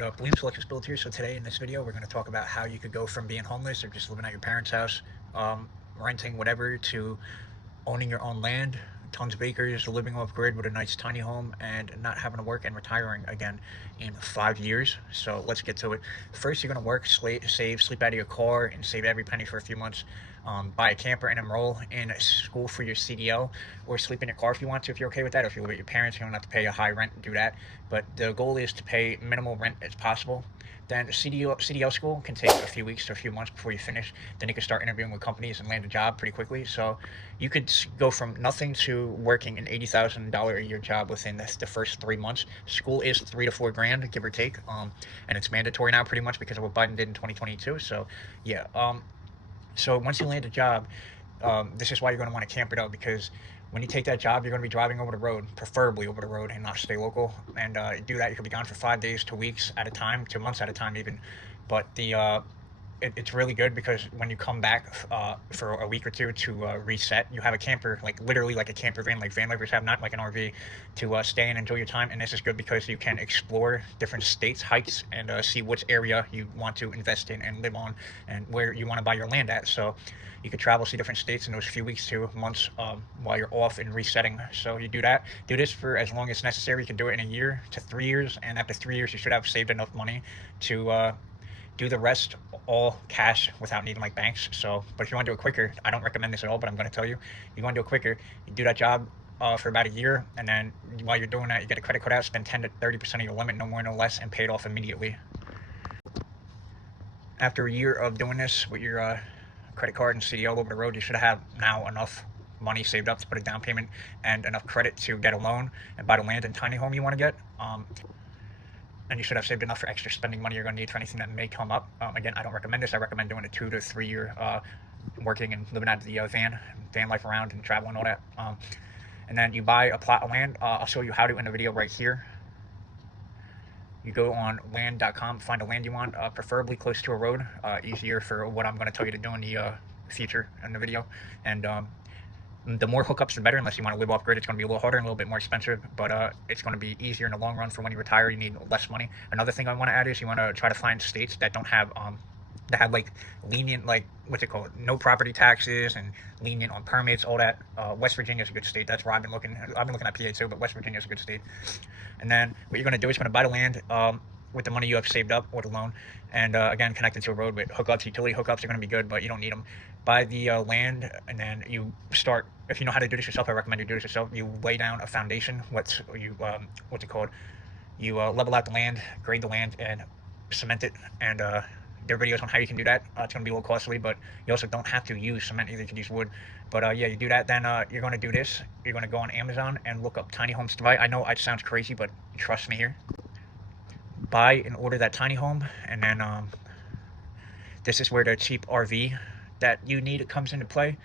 What up, Williams Electric Build here. So today in this video, we're going to talk about how you could go from being homeless or just living at your parents' house, renting whatever, to owning your own land, tons of acres, living off grid with a nice tiny home, and not having to work and retiring again in 5 years. So let's get to it. First, you're going to work, save, sleep out of your car, and save every penny for a few months. Buy a camper and enroll in school for your CDL, or sleep in your car if you want to, if you're okay with that. Or if you live with your parents, you don't have to pay a high rent, do that. But the goal is to pay minimal rent as possible. Then CDL school can take a few weeks to a few months before you finish. Then you can start interviewing with companies and land a job pretty quickly. So you could go from nothing to working an $80,000 a year job within the first 3 months. School is 3 to 4 grand, give or take, and it's mandatory now pretty much because of what Biden did in 2022. So yeah. So once you land a job, this is why you're going to want to camp it out, because when you take that job, you're going to be driving over the road, preferably over the road, and not stay local. And do that, you could be gone for 5 days to weeks at a time, 2 months at a time even. But it's really good because when you come back for a week or two to reset, you have a camper, like literally like a camper van, like van lifers have, not like an RV, to stay and enjoy your time. And this is good because you can explore different states, hikes, and see which area you want to invest in and live on, and where you want to buy your land at. So you could travel, see different states in those few weeks to months while you're off and resetting. So you do that. Do this for as long as necessary. You can do it in 1 year to 3 years, and after 3 years, you should have saved enough money to do the rest all cash without needing like banks. So, but if you want to do it quicker, I don't recommend this at all, but I'm going to tell you, if you want to do it quicker, you do that job for about a year, and then while you're doing that, you get a credit card out, spend 10 to 30% of your limit, no more, no less, and pay it off immediately. After a year of doing this with your credit card and CDL over the road, you should have now enough money saved up to put a down payment and enough credit to get a loan and buy the land and tiny home you want to get. And you should have saved enough for extra spending money you're going to need for anything that may come up. Again, I don't recommend this. I recommend doing a 2 to 3 year working and living out of the van life around and travel and all that. And then you buy a plot of land. I'll show you how to in the video right here. You go on land.com, find a land you want, preferably close to a road, easier for what I'm going to tell you to do in the future in the video. And the more hookups, the better. Unless you want to live off grid, it's going to be a little harder and a little bit more expensive, but it's going to be easier in the long run. For when you retire, you need less money. Another thing I want to add is you want to try to find states that don't have that have like lenient, like what's it called, no property taxes, and lenient on permits, all that. West Virginia is a good state. That's where I've been looking. I've been looking at PA too, but West Virginia is a good state. And then what you're going to do is you're going to buy the land with the money you have saved up or the loan, and again, connected to a road with hookups. Utility hookups are going to be good, but you don't need them. Buy the land, and then you start. If you know how to do this yourself, I recommend you do this yourself. You lay down a foundation. What's it called? You level out the land, grade the land, and cement it. And there are videos on how you can do that. It's going to be a little costly, but you also don't have to use cement either. You can use wood. But yeah, you do that. Then you're going to do this. You're going to go on Amazon and look up tiny homes to buy. I know it sounds crazy, but trust me here. Buy and order that tiny home, and then this is where the cheap RV that you need comes into play.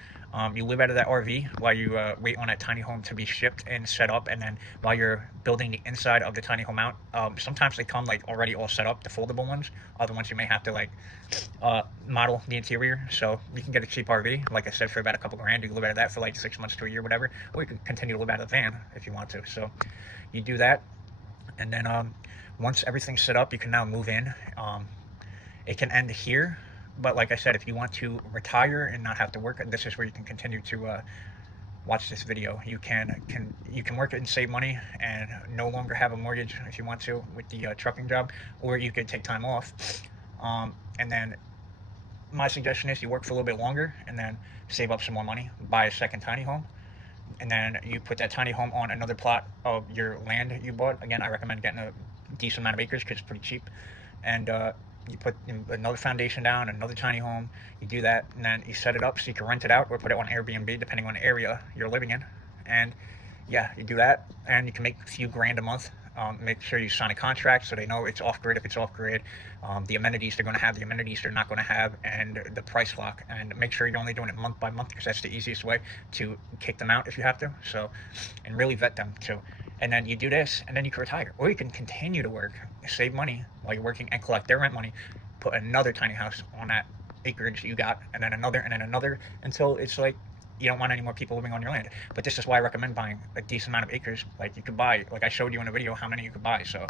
You live out of that RV while you wait on that tiny home to be shipped and set up, and then while you're building the inside of the tiny home out, sometimes they come like already all set up, the foldable ones. Other ones you may have to like model the interior. So you can get a cheap RV, like I said, for about a couple grand. You can live out of that for like 6 months to a year, whatever, or you can continue to live out of the van if you want to. So you do that, and then once everything's set up, you can now move in. It can end here. But like I said, if you want to retire and not have to work, this is where you can continue to watch this video. You can work and save money and no longer have a mortgage if you want to with the trucking job, or you could take time off. And then my suggestion is you work for a little bit longer and then save up some more money, buy a second tiny home, and then you put that tiny home on another plot of your land you bought. Again, I recommend getting a decent amount of acres because it's pretty cheap. And you put another foundation down, another tiny home. You do that, and then you set it up so you can rent it out or put it on Airbnb, depending on the area you're living in. And yeah, you do that, and you can make a few grand a month. Make sure you sign a contract so they know it's off grid if it's off grid. The amenities they're going to have, the amenities they're not going to have, and the price lock. And make sure you're only doing it month by month, because that's the easiest way to kick them out if you have to. So, and really vet them too. And then you do this, and then you can retire, or you can continue to work, save money while you're working, and collect their rent money. Put another tiny house on that acreage you got, and then another, until it's like you don't want any more people living on your land. But this is why I recommend buying a decent amount of acres. Like you could buy, like I showed you in a video, how many you could buy. So